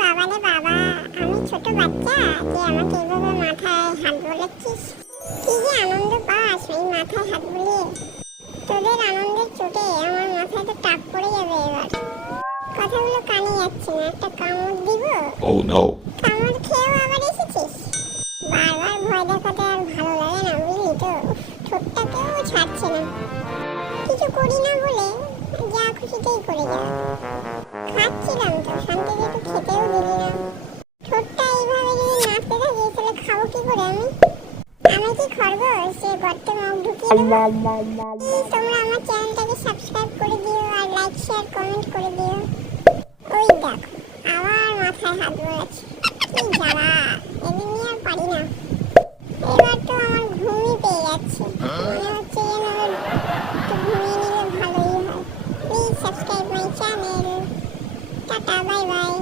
বাবা রে বাবা আমি ছোট বাচ্চা যে আমাকে এভাবে মাথায় হাত বোলাচ্ছিস? কি যে আনন্দ পাস এই মাথায় হাত বুলিয়ে। তোদের আনন্দের চোটে আমার মাথায় তো টাক পড়ে যাবে এবার। কথাগুলো কানে যাচ্ছে না একটা কামড় দিব? Oh no. কামড় খেয়েও আবার এসেছিস? বারবার ভয় দেখাতে আর ভালো লাগে না বুঝলি তো? ঠোঁটটাকেও ছাড়ছে না। কিছু করি না বলে যা খুশিতেই করে যাও খাচ্ছিলাম করে আমি আমি কি খরগোশ যে গর্তে মুখ ঢুকিয়ে দেবো। তোমরা আমার চ্যানেলটাকে সাবস্ক্রাইব করে দিও আর লাইক শেয়ার কমেন্ট করে দিও। ওই দেখো আবার মাথায় হাত বোলাচ্ছে কি জ্বালা এদিন নিয়ে আর পারি না। এবার তো আমার ঘুমই পেয়ে যাচ্ছে। মনে হচ্ছে যেন একটু ঘুমিয়ে নিলে ভালোই হয়। Please subscribe my channel tata bye bye